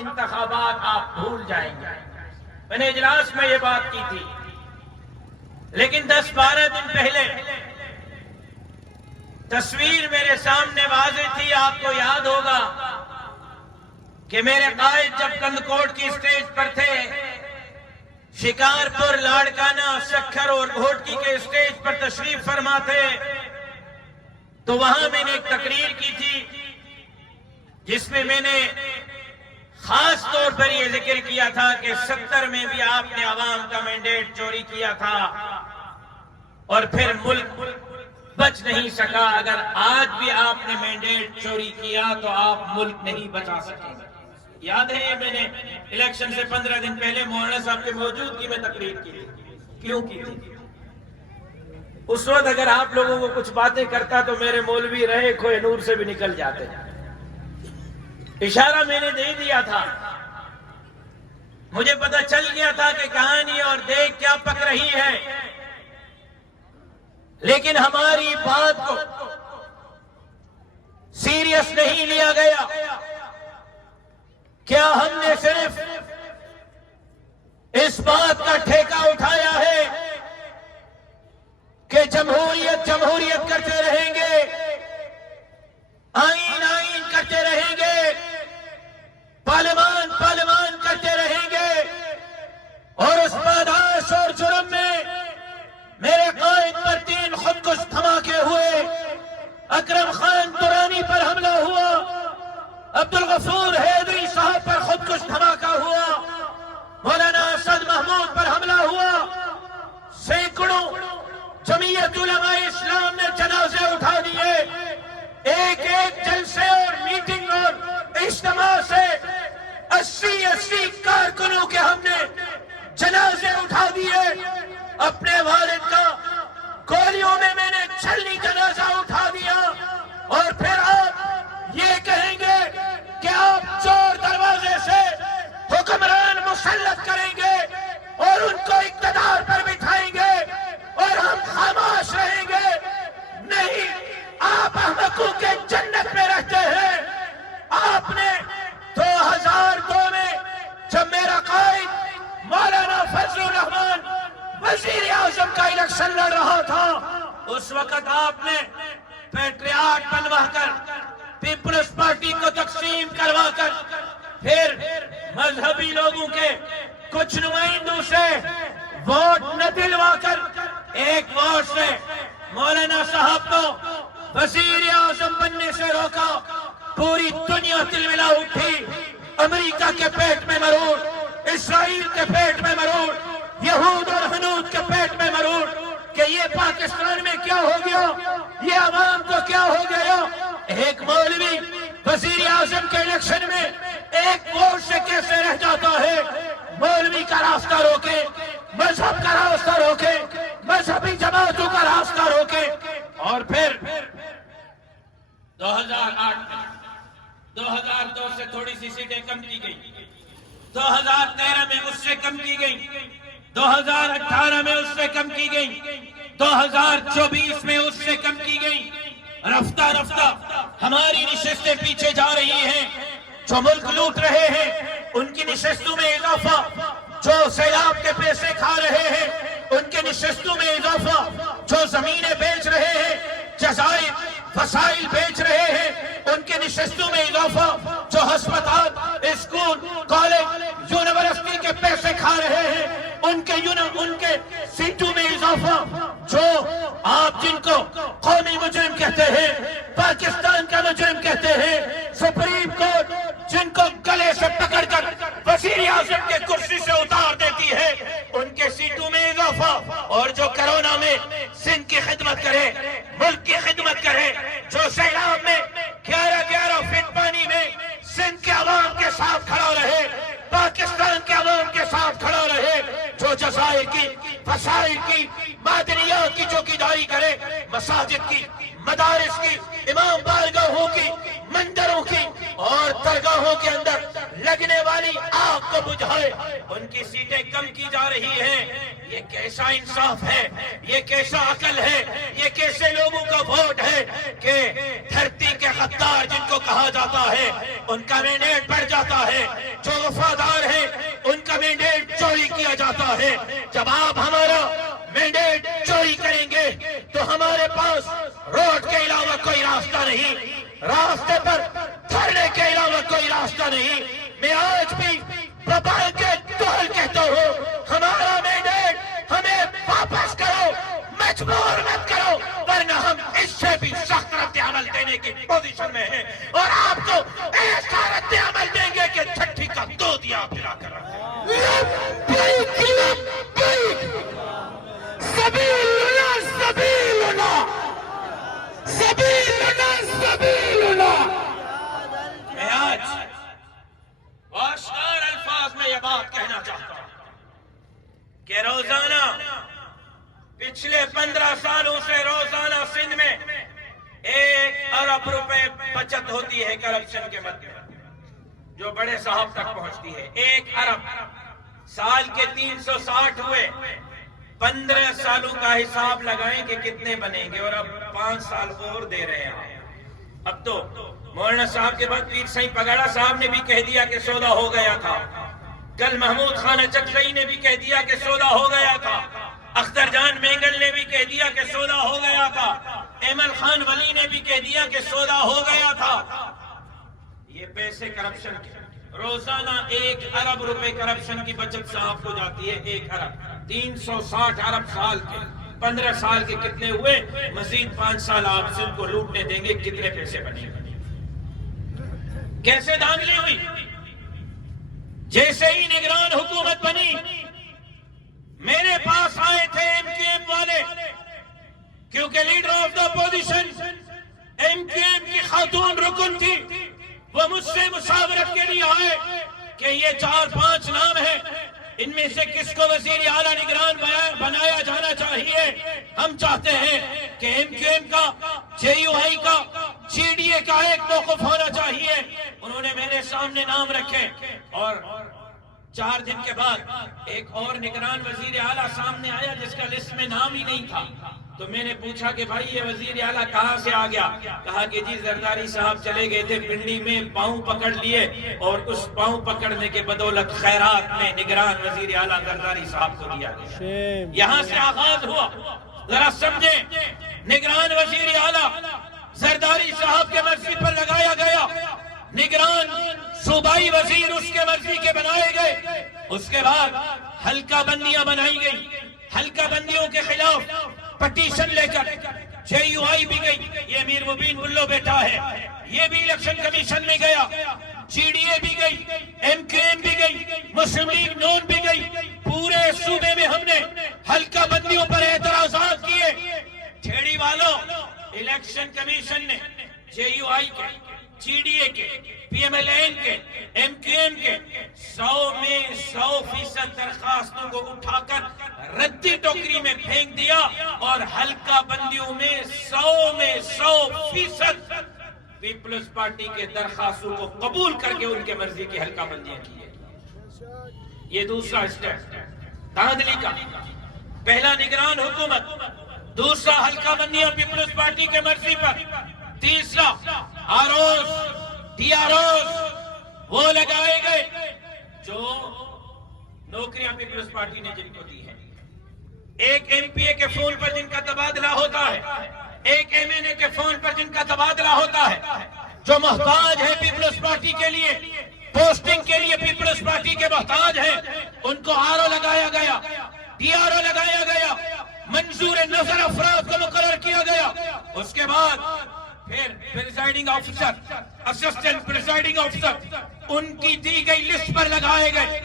انتخابات آپ بھول جائیں گے. میں نے اجلاس میں یہ بات کی تھی، لیکن 10-12 دن پہلے تصویر میرے سامنے واضح تھی. آپ کو یاد ہوگا کہ میرے قائد جب کندکوٹ کی اسٹیج پر تھے، شکارپور، لاڑکانہ، سکھر اور گھوٹکی کے اسٹیج پر تشریف فرما تھے، تو وہاں میں نے ایک تقریر کی تھی جس میں میں نے خاص طور پر یہ ذکر کیا تھا کہ 70 میں بھی آپ نے عوام کا مینڈیٹ چوری کیا تھا اور پھر ملک بچ نہیں سکا. اگر آج بھی آپ نے مینڈیٹ چوری کیا تو آپ ملک نہیں بچا سکیں. یاد ہے میں نے الیکشن سے 15 دن پہلے مولانا صاحب کے موجودگی میں تقریر کی تھی. کیوں کی تھی؟ اس وقت اگر آپ لوگوں کو کچھ باتیں کرتا تو میرے مولوی رہے کھوئے نور سے بھی نکل جاتے. اشارہ میں نے دے دیا تھا. مجھے پتہ چل گیا تھا کہ کہانی اور دیکھ کیا پک رہی ہے، لیکن ہماری بات کو سیریس نہیں لیا گیا. کیا ہم نے صرف اس بات کا ٹھیکہ اٹھایا ہے کہ جمہوریت جمہوریت کرتے رہیں گے، آئین آئین کرتے رہیں گے، پارلیمان پارلیمان کرتے رہیں گے، اور اس پاداش اور جرم میں میرے قائد پر 3 خودکش دھماکے ہوئے، اکرم خان درانی پر حملہ ہوا، عبدالغفور حیدری صاحب پر خودکش دھماکہ ہوا، مولانا اسد محمود پر حملہ ہوا، سینکڑوں جمعیت علماء اسلام نے جنازے اٹھا دیے. ایک ایک جلسے اور میٹنگ اور اجتماع سے 80 کارکنوں کے ہم نے جنازے اٹھا دیے. اپنے والد کا گولیوں میں نے چھلنی جنازہ اٹھا دیا، اور پھر آپ یہ کہیں گے کہ آپ چور دروازے سے حکمران مسلط کریں گے اور ان کو اقتدار پر بٹھائیں گے اور ہم خاموش رہیں گے. نہیں، آپ احمقوں کے جنت میں رہتے ہیں. آپ نے 2002 میں جب میرا قائد مولانا فضل الرحمان وزیر اعظم کا الیکشن لڑ رہا تھا، اس وقت آپ نے پیٹریاٹ بنوا کر پیپلز پارٹی کو تقسیم کروا کر پھر مذہبی لوگوں کے کچھ نمائندوں سے ووٹ نہ دلوا کر ایک ووٹ سے مولانا صاحب کو وزیر اعظم بننے سے روکا. پوری دنیا تلملا اٹھی. امریکہ کے پیٹ میں مرور، اسرائیل کے پیٹ میں مرور، یہود اور ہنود کے پیٹ میں مرور کہ یہ پاکستان میں کیا ہو گیا، یہ عوام کو کیا ہو گیا. ایک مولوی وزیر اعظم کے الیکشن میں ایک ووٹ سے کیسے رہ جاتا ہے. مولوی کا راستہ روکے، مذہب کا راستہ روکے، مذہبی جماعتوں کا راستہ روکے. اور پھر 2008 میں 2002 سے تھوڑی سی سیٹیں کم کی گئی، 2013 میں اس سے کم کی گئی، 2018 میں اس سے کم کی گئی، 2024 میں اس سے کم کی گئی. رفتہ رفتہ ہماری نشستیں پیچھے جا رہی ہیں. جو ملک لوٹ رہے ہیں ان کی نشستوں میں اضافہ، جو سیلاب کے پیسے کھا رہے ہیں ان کے نشستوں میں اضافہ، جو زمینیں بیچ رہے ہیں، جزائر وسائل بیچ رہے ہیں ان کے نشستوں میں اضافہ، جو ہسپتال، اسکول، کالج، یونیورسٹی کے پیسے کھا رہے ہیں ان کے سیٹوں میں اضافہ، جو آپ جن کو قومی مجرم کہتے ہیں، پاکستان کا مجرم کہتے ہیں، سپریم کورٹ جن کو گلے سے پکڑ کر وزیر اعظم کے کرسی سے اتار دیتی ہے ان کے سیٹوں میں اضافہ، اور جو کرونا میں سندھ کی خدمت کرے، ملک کی خدمت کرے، جو سیلاب میں 11 فٹ پانی میں سندھ کے عوام کے ساتھ کھڑا رہے، پاکستان کے عوام کے ساتھ کھڑا رہے، جو جزائر کی وسائل کی معدنیات کی چوکیداری کرے، مساجد کی، مدارس کی، امام بارگاہوں کی، مندروں کی اور درگاہوں کے اندر لگنے والی آگ کو بجھائے، ان کی سیٹیں کم کی جا رہی ہیں. یہ کیسا انصاف ہے، یہ کیسا عقل ہے، یہ کیسے لوگوں کا ووٹ ہے کہ دھرتی کے غدار جن کو کہا جاتا ہے ان کا مینڈیٹ بڑھ جاتا ہے، جو وفادار ہیں ان کا مینڈیٹ چوری کیا جاتا ہے۔ جب آپ ہمارا مینڈیٹ چوری کریں گے تو ہمارے پاس روڈ کے علاوہ کوئی راستہ نہیں، راستے پر دھرنے کے علاوہ کوئی راستہ نہیں۔ میں آج بھی بابا کے دول کہتا ہوں، ہمارا مینڈیٹ ہمیں واپس کرو، مجبور مت کرو، ورنہ ہم اس سے بھی سخت رد عمل دینے کی پوزیشن میں ہیں، اور آپ کو ایسا رد عمل دیں گے کہ چھٹی کا دودھ یا پلا کر رکھیں۔ لبیک لبیک سبیلنا سبیلنا سبیلنا سبیلنا۔ میں آج واشکار الفاظ میں یہ بات کہنا چاہتا ہوں کہ روزانہ پچھلے 15 سالوں سے روزانہ سندھ میں 1 ارب روپے بچت ہوتی ہے کرپشن کے مد میں، جو بڑے صاحب تک پہنچتی ہے۔ 1 ارب، سال کے 360 ہوئے، 15 سالوں کا حساب لگائیں کہ کتنے بنیں گے، اور اب 5 سال اور دے رہے ہیں۔ اب تو مولانا صاحب کے بعد پیر سائیں پگاڑا صاحب نے بھی کہہ دیا کہ سودا ہو گیا تھا، کل محمود خان چکسئی نے بھی کہہ دیا کہ سودا ہو گیا تھا، اختر جان مینگل نے بھی کہہ دیا کہ سودا ہو گیا تھا، ایمل خان ولی نے بھی کہہ دیا کہ سودا ہو گیا تھا۔ یہ پیسے کرپشن کے، روزانہ 1 ارب روپے کرپشن کی بچت صاحب کو جاتی ہے۔ 1 ارب 360 ارب سال کے، 15 سال کے کتنے ہوئے؟ مزید 5 سال آپ سندھ کو لوٹنے دیں گے، کتنے پیسے بنے گے؟ کیسے دھاندلی ہوئی؟ جیسے ہی نگران حکومت بنی، میرے پاس آئے تھے ایم کیو ایم والے، کیونکہ leader of the opposition M Q M کی خاتون رکن تھی، وہ مجھ سے مشاورت کے لیے آئے کہ یہ 4-5 نام ہیں، ان میں سے کس کو وزیر اعلیٰ نگران بنایا جانا چاہیے؟ ہم چاہتے ہیں کہ ایم کیو ایم کا، جے یو آئی کا، جی ڈی اے کا ایک موقف ہونا چاہیے۔ انہوں نے میرے سامنے نام رکھے، اور 4 دن کے بعد ایک اور نگران وزیر اعلیٰ سامنے آیا جس کا لسٹ میں نام ہی نہیں تھا۔ تو میں نے پوچھا کہ بھائی یہ وزیر اعلیٰ کہاں سے آ گیا؟ کہا کہ جی زرداری صاحب چلے گئے تھے پنڈی میں، پاؤں پکڑ لیے، اور اس پاؤں پکڑنے کے بدولت خیرات میں نگران وزیر اعلیٰ زرداری صاحب کو دیا گیا۔ یہاں سے آغاز ہوا۔ ذرا سمجھیں، نگران وزیر اعلیٰ زرداری صاحب کے مرضی پر لگایا گیا، نگران صوبائی وزیر اس کے مرضی کے بنائے گئے۔ اس کے بعد حلقہ بندیاں بنائی گئی، حلقہ بندیوں کے خلاف پٹیشن لے کر جے یو آئی بھی گئی، یہ امیر مبین بلو بیٹا ہے، یہ بھی الیکشن کمیشن میں گیا، جی ڈی اے بھی گئی، ایم کیو ایم بھی گئی، مسلم لیگ نون بھی گئی۔ پورے صوبے میں ہم نے حلقہ بندیوں پر اعتراضات کیے۔ ٹھیڑی والوں، الیکشن کمیشن نے جے یو آئی کے، جی ڈی اے کے، پی ایم ایل این کے، ایم کیو ایم کے 100 میں 100% درخواستوں کو اٹھا کر ردی ٹوکری میں پھینک دیا، اور حلقہ بندیوں میں 100 میں 100% پیپلز پارٹی کے درخواستوں کو قبول کر کے ان کے مرضی کی حلقہ بندیاں کی ہے۔ یہ دوسرا اسٹیپ دھاندلی کا۔ پہلا نگران حکومت، دوسرا حلقہ بندیاں پیپلز پارٹی کے مرضی پر، تیسرا آروز ڈی آروز وہ لگائے گئے جو نوکریاں پیپلز پارٹی نے جن کو دی ہیں۔ ایک ایم پی اے کے فون پر جن کا تبادلہ ہوتا ہے، ایک ایم این اے کے فون پر جن کا تبادلہ ہوتا ہے، جو محتاج ہے پیپلز پارٹی کے لیے، پوسٹنگ کے لیے پیپلز پارٹی کے محتاج ہیں، ان کو آر او لگایا گیا، ڈی آر او لگایا گیا، منظور نظر افراد کو مقرر کیا گیا۔ اس کے بعد پھر presiding officer, assistant presiding officer ان کی دی گئی لسٹ پر لگائے گئے۔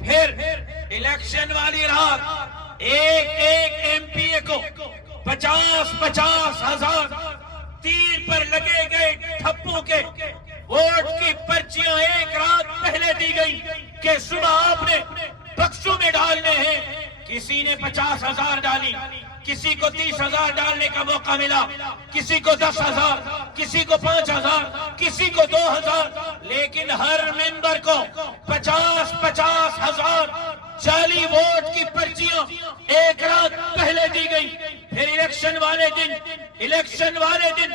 پھر الیکشن والی رات ایک ایک ایم پی اے کو 50,000 ہزار تیر پر لگے گئے ٹھپوں کے ووٹ کی پرچیاں ایک رات پہلے دی گئی کہ صبح آپ نے بکسوں میں ڈالنے ہیں۔ کسی نے 50,000 ڈالی، کسی کو 30,000 ڈالنے کا موقع ملا، کسی کو 10,000، کسی کو 5,000، کسی کو 2,000، لیکن ہر ممبر کو 50,000 جعلی ووٹ کی پرچیاں ایک رات پہلے دی گئی۔ پھر الیکشن والے دن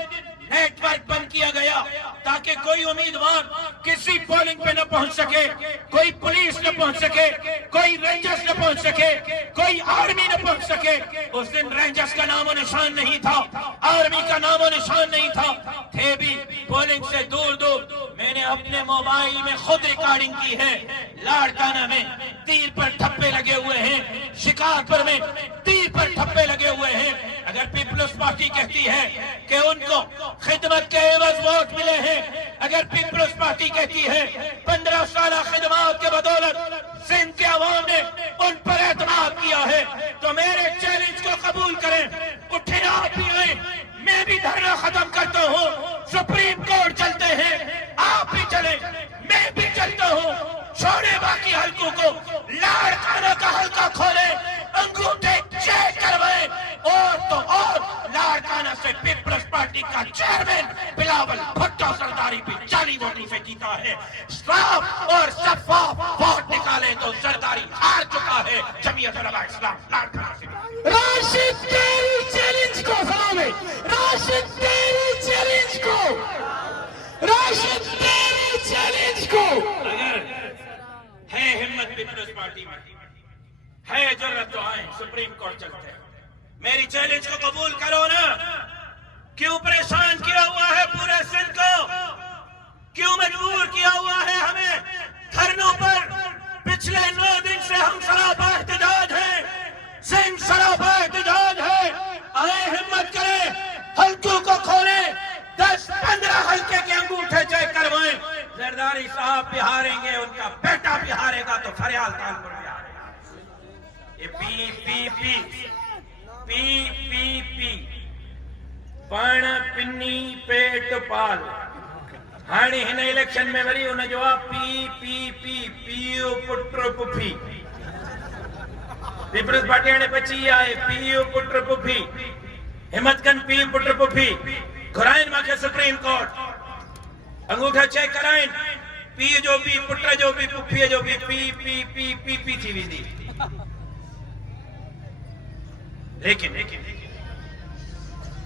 نیٹ ورک بند کیا گیا تاکہ کوئی امیدوار کسی پولنگ پہ نہ پہنچ سکے، کوئی پولیس نہ پہنچ سکے، کوئی رینجرز نہ پہنچ سکے، کوئی آرمی نہ پہنچ سکے۔ اس دن رینجرز کا نام و نشان نہیں تھا، آرمی کا نام و نشان نہیں تھا، تھے بھی پولنگ سے دور دور۔ میں نے اپنے موبائل میں خود ریکارڈنگ کی ہے۔ لاڑکانہ میں تیر پر ٹھپے لگے ہوئے ہیں، شکارپور میں تیر پر ٹھپے لگے ہوئے ہیں۔ اگر پیپلز پارٹی کہتی ہے کہ ان کو خدمت کے عوض ووٹ ملے ہیں، اگر پیپلز پارٹی کہتی ہے 15 سالہ خدمات کے بدولت سندھ کے عوام نے ان پر اعتماد کیا ہے، تو میرے چیلنج کو قبول کریں، اٹھیں آپ بھی آئیں، میں بھی دھرنا ختم کرتا ہوں، سپریم کورٹ چلتے ہیں، آپ بھی چلیں، میں بھی چلتا ہوں، چھوڑے باقی حلقوں کو، لاڑکانہ کا حلقہ کھولیں، انگوٹھے چیک کروائیں، اور تو اور لاڑکانہ سے پیپلز پارٹی کا چیئرمین بلاول بھٹو زرداری بھی 40 ووٹوں سے جیتا ہے۔ صاف اور شفاف ووٹ نکالے تو زرداری ہار چکا ہے۔ جمعیت علماء اسلام لاڑکانہ سے راشد تیری چیلنج کو سلام ہے، راشد تیری چیلنج کو، راشد تیری چیلنج کو۔ اگر ہے ہمت پیپلز پارٹی میں، ہے جرأت، تو آئیں سپریم کورٹ چلتے ہیں، میری چیلنج کو قبول کرو نا۔ کیوں پریشان کیا ہوا ہے پورے سندھ کو، کیوں مجبور کیا ہوا ہے ہمیں دھرنوں پر؟ پچھلے 9 دن سے ہم سراپا احتجاج ہیں، سندھ سراپا احتجاج ہے۔ آئیں ہمت کریں، حلقوں کو کھولیں، 10-15 حلقے کے انگوٹھے چیک کروائیں۔ زرداری صاحب بھی ہاریں گے، ان کا بیٹا بھی ہارے گا، تو فریال تالپور بھی ہارے گا۔ یہ پی پی پی پی پی پی پان پنی پیٹ پال، ہاڑی ہن الیکشن میں وری ان جو پی پی پی پیو پٹر پپھی، پیپلز پارٹی نے بچی آئے پیو پٹر پپھی، ہمت کن پیو پٹر پپھی گھرائن ماں کے سپریم کورٹ، انگوٹھا چیک کرائن، پیو جو بھی پٹر جو بھی پپھی جو بھی پی پی پی پی پی تھی ویندی۔ لیکن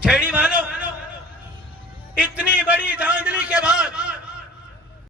ٹھیڑی والوں، اتنی بڑی دھاندلی کے بعد